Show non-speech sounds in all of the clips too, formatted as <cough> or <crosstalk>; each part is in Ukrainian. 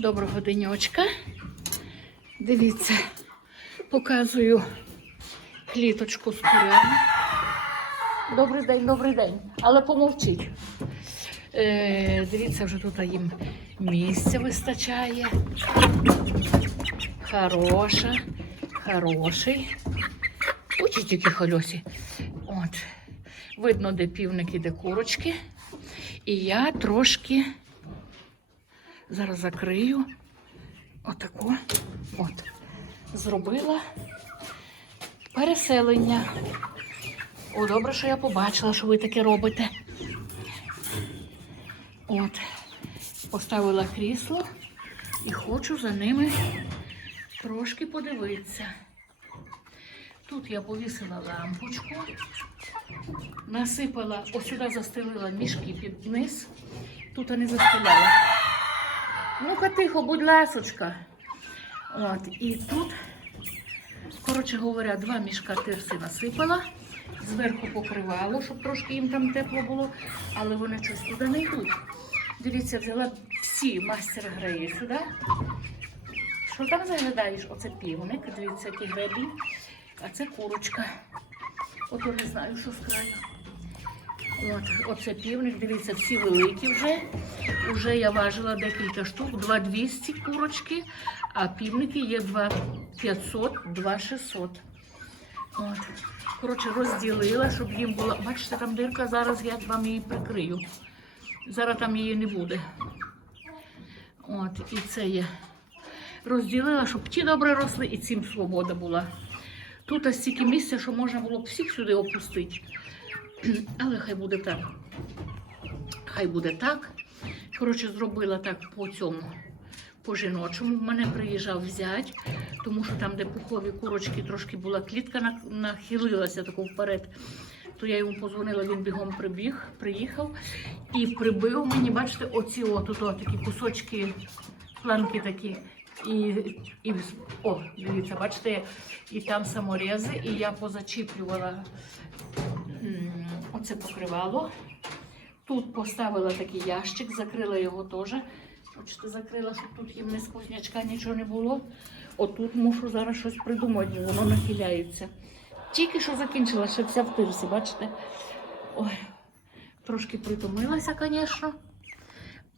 Доброго денечка. Дивіться, показую кліточку з курями. Добрий день, добрий день. Але помовчіть. Е, дивіться, вже тут їм місця вистачає. Хороша, хороший. Ось тільки хольосі. От. Видно, де півники, де курочки. І я трошки зараз закрию. Отако. От. Зробила переселення. О, добре, що я побачила, що ви таке робите. От. Поставила крісло і хочу за ними трошки подивитися. Тут я повісила лампочку, насипала, ось сюди застелила мішки під низ. Тут я не застеляла. Ну-ка тихо, будь ласочка. От, і тут, коротше говоря, два мішка тирси насипала, зверху покривало, щоб трошки їм там тепло було, але вони щось туди не йдуть. Дивіться, взяла всі мастер греї сюди. Що там заглядаєш? Оце півник, дивіться, які греблі, а це курочка. От я не знаю, що з краю. От, оце півник, дивіться, всі великі вже. Уже я важила декілька штук, 2200 курочки, а півники є 2500, 2600. От. Коротше, розділила, щоб їм було. Бачите, там дирка, зараз я вам її прикрию. Зараз там її не буде. От, і це є. Розділила, щоб ті добре росли і цим свобода була. Тут стільки місця, що можна було б всіх сюди опустити. <clears throat> Але хай буде так. Хай буде так. Коротше, зробила так по цьому, по жіночому. Мене приїжджав взять, тому що там, де пухові курочки, трошки була клітка нахилилася тако вперед. То я йому позвонила, він бігом прибіг, приїхав і прибив мені, бачите, оці от, от, от такі кусочки, планки такі. І, і о, дивіться, бачите, і там саморези, і я позачіплювала оце покривало. Тут поставила такий ящик, закрила його теж. Бачите, закрила, щоб тут їм не сквознячка нічого не було. Отут мушу зараз щось придумати, воно нахиляється. Тільки що закінчила, ще вся в тирсі, бачите? Ой, трошки притомилася, звісно.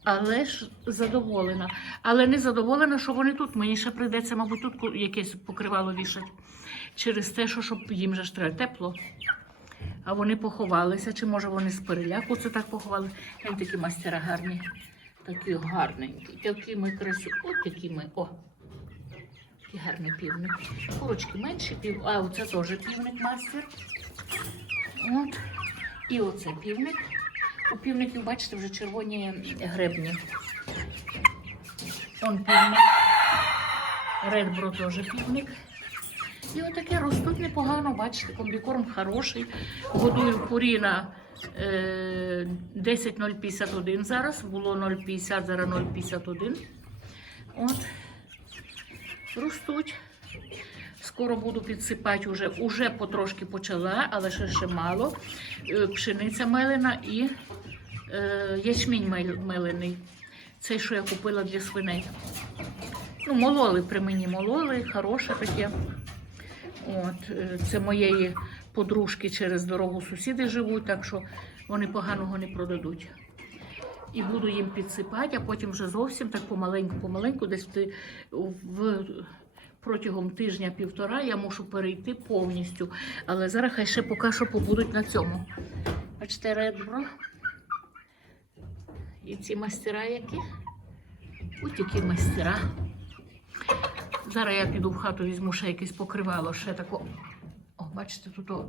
Але ж задоволена. Але не задоволена, що вони тут. Мені ще прийдеться, мабуть, тут якесь покривало вішати. Через те, що щоб їм же ж треба тепло. А вони поховалися, чи може вони з переляку це так поховали. Вони такі мастера гарні, такі гарненькі, такі ми красиві. От такі ми. О! Такий гарний півник. Курочки менші, пів... а оце теж півник мастер. От. І оце півник. У півників, бачите, вже червоні гребні. Он півник. Редбро теж півник. І отаке ростуть непогано, бачите, комбікорм хороший. Годую куріна е, 10,051 зараз, було 0,50, зараз 0,51. От. Ростуть. Скоро буду підсипати уже, уже потрошки почала, але ще ще мало. Е, Пшениця мелена і е, ячмінь мел- мелений. Цей, що я купила для свиней. Ну, мололи при мені мололи, хороше таке. От, е, це моєї подружки через дорогу сусіди живуть, так що вони поганого не продадуть. І буду їм підсипати, а потім вже зовсім так помаленьку-помаленьку, десь в, протягом тижня-півтора я мушу перейти повністю. Але зараз хай ще поки що побудуть на цьому. Бачите, редбро. І ці мастера які? Ось які мастера. Зараз я піду в хату, візьму ще якесь покривало, ще тако. О, бачите, тут о,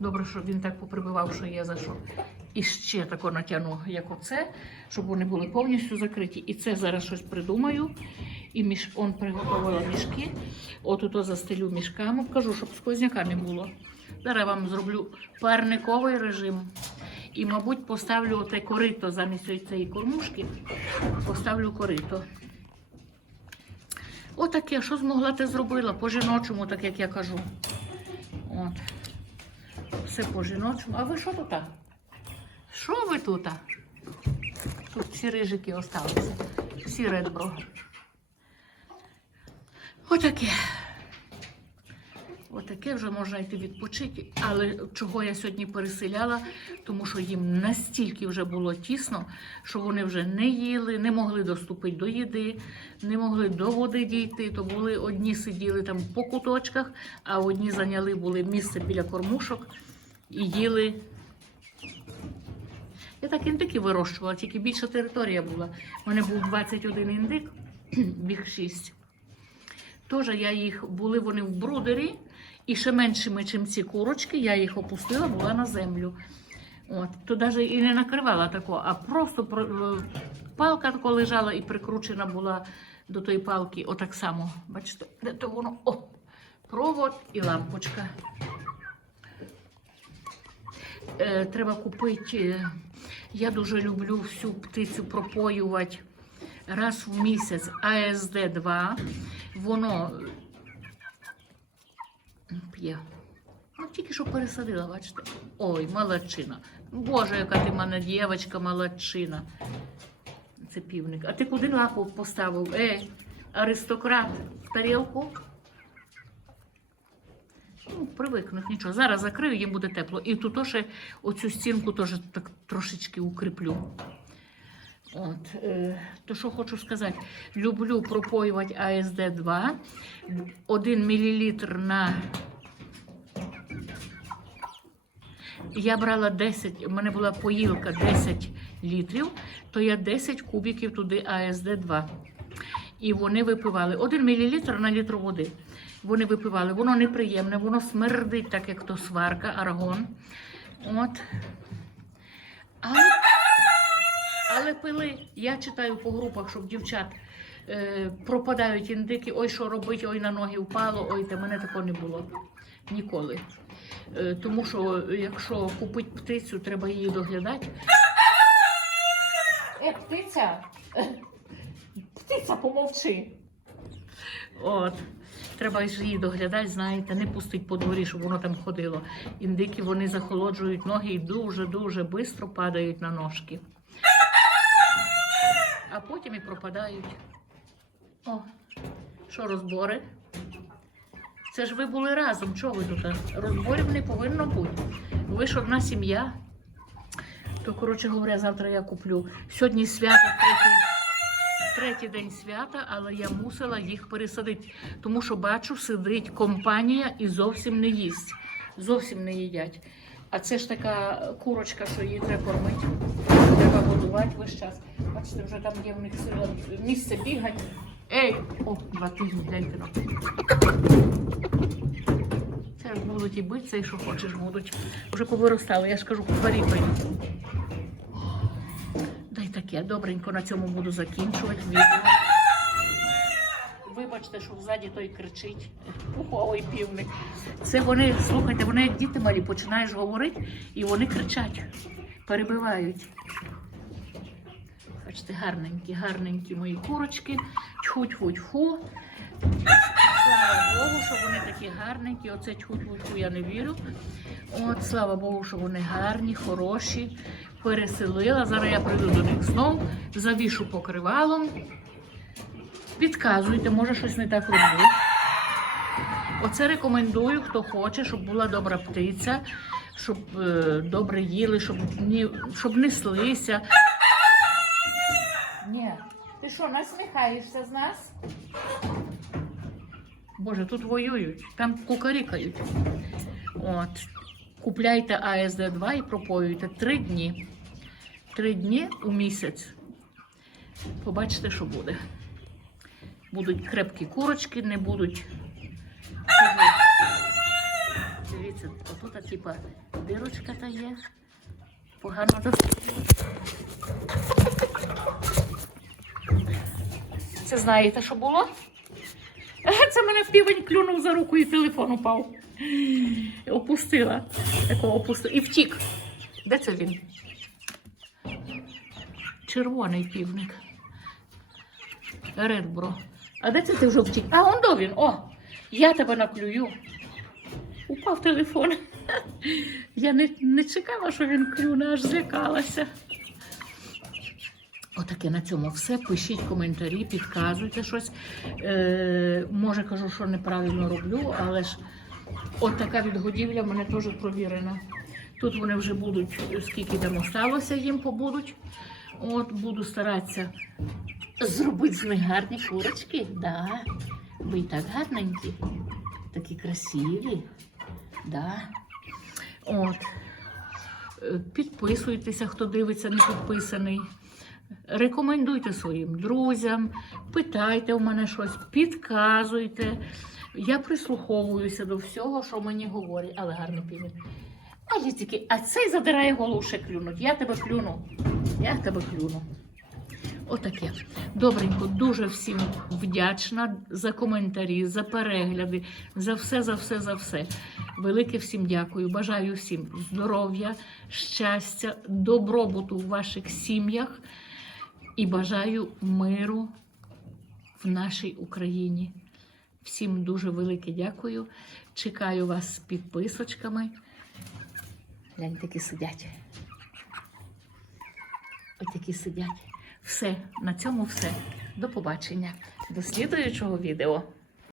добре, що він так поприбивав, що є за що. І ще тако натягну, як оце, щоб вони були повністю закриті. І це зараз щось придумаю. І між... он приготувала мішки. От застелю мішками, кажу, щоб сквозняка не було. Зараз я вам зроблю парниковий режим. І, мабуть, поставлю оте корито замість цієї кормушки. Поставлю корито. Отаке, що змогла ти зробила? По-жіночому, так як я кажу. От. Все по-жіночому. А ви що тут? Що ви тут? Тут всі рижики осталися, всі ребро. Отаке. Отаке вже можна йти відпочити. Але чого я сьогодні переселяла, тому що їм настільки вже було тісно, що вони вже не їли, не могли доступити до їди, не могли до води дійти. То були одні сиділи там по куточках, а одні зайняли були місце біля кормушок і їли. Я так індики вирощувала, тільки більша територія була. У мене був 21 індик, <clears throat> біг 6. Теж я їх були вони в брудері, і ще меншими, ніж ці курочки, я їх опустила, була на землю. От, то навіть і не накривала такого, а просто е, палка тако лежала і прикручена була до тої палки, отак само. Бачите, де то воно? О, провод і лампочка. Е, треба купити. е, Я дуже люблю всю птицю пропоювати раз в місяць АСД-2. Воно е, п'є. Ну, тільки що пересадила, бачите. Ой, молодчина. Боже, яка ти мене дівчинка, молодчина. Це півник. А ти куди лапу поставив? Ей, аристократ в тарілку? Ну, привикнуть, нічого. Зараз закрию, їм буде тепло. І тут ще оцю стінку теж так трошечки укріплю. От, е, то що хочу сказати, люблю пропоювати АСД-2. 1 мл на. Я брала 10, у мене була поїлка 10 літрів, то я 10 кубиків туди АСД-2. І вони випивали 1 мл на літр води. Вони випивали. Воно неприємне, воно смердить, так як то сварка, аргон. От. Але, але пили. Я читаю по групах, щоб дівчат е, пропадають індики, ой, що робить, ой, на ноги впало, ой, та мене такого не було. Ніколи. Е, тому що якщо купити птицю, треба її доглядати. Е, птиця! Птиця, помовчи. От. Треба її доглядати, знаєте, не пустить по дворі, щоб воно там ходило. Індики вони захолоджують ноги і дуже-дуже швидко падають на ножки. А потім і пропадають. О, що розбори? Це ж ви були разом. Чого ви тут? Розборів не повинно бути. Ви ж одна сім'я. То, коротше говоря, завтра я куплю. Сьогодні свято, третій, третій день свята, але я мусила їх пересадити. Тому що бачу, сидить компанія і зовсім не їсть. Зовсім не їдять. А це ж така курочка, що її треба кормити. Треба годувати весь час. Бачите, вже там є в них місце бігати. Ей! О, два тижні гляньте на. Це ж будуть і битися, і що хочеш будуть. Вже повиростали, я ж кажу, дворі прийдуть. Дай таке, добренько на цьому буду закінчувати відео. Вибачте, що ззаді той кричить. Пуховий півник. Це вони, слухайте, вони як діти малі, починаєш говорити, і вони кричать, перебивають. Бачите, гарненькі, гарненькі мої курочки. Тьху-тьху-тьху. Слава Богу, що вони такі гарненькі. Оце тьху-тьху-тьху я не вірю. От, слава Богу, що вони гарні, хороші. Переселила. Зараз я прийду до них знов, завішу покривалом. Підказуйте, може щось не так роблю. Оце рекомендую, хто хоче, щоб була добра птиця, щоб е, добре їли, щоб, ні, щоб неслися. Ні. Ти що, насміхаєшся з нас? Боже, тут воюють, там кукарікають. От. Купляйте АСД-2 і пропоюйте три дні. Три дні у місяць. Побачите, що буде. Будуть крепкі курочки, не будуть. Дивіться, отут, типа, дирочка та є. Погано доступно. Це знаєте, що було? Це мене півень клюнув за руку і телефон упав. Опустила. Такого опустила. І втік. Де це він? Червоний півник. Редбро. А де це ти вже втік? А, он до він. О! Я тебе наклюю. Упав телефон. Я не, не чекала, що він клюне, аж злякалася. Таке на цьому все. Пишіть коментарі, підказуйте щось. Е, може, кажу, що неправильно роблю, але ж от така відгодівля мене теж провірена. Тут вони вже будуть, скільки там осталося, їм побудуть. От буду старатися зробити з них гарні курочки. Да. Ви і так гарненькі, такі красиві. Да. От. Е, Підписуйтеся, хто дивиться, не підписаний. Рекомендуйте своїм друзям, питайте у мене щось, підказуйте. Я прислуховуюся до всього, що мені говорять, але гарно півень. А я тільки, а цей задирає голову ще клюнуть. Я тебе клюну. Я тебе клюну. Отаке. Добренько, дуже всім вдячна за коментарі, за перегляди, за все, за все, за все. Велике всім дякую. Бажаю всім здоров'я, щастя, добробуту в ваших сім'ях і бажаю миру в нашій Україні. Всім дуже велике дякую. Чекаю вас з підписочками. Глянь, такі сидять. Ось такі сидять. Все, на цьому все. До побачення. До слідуючого відео.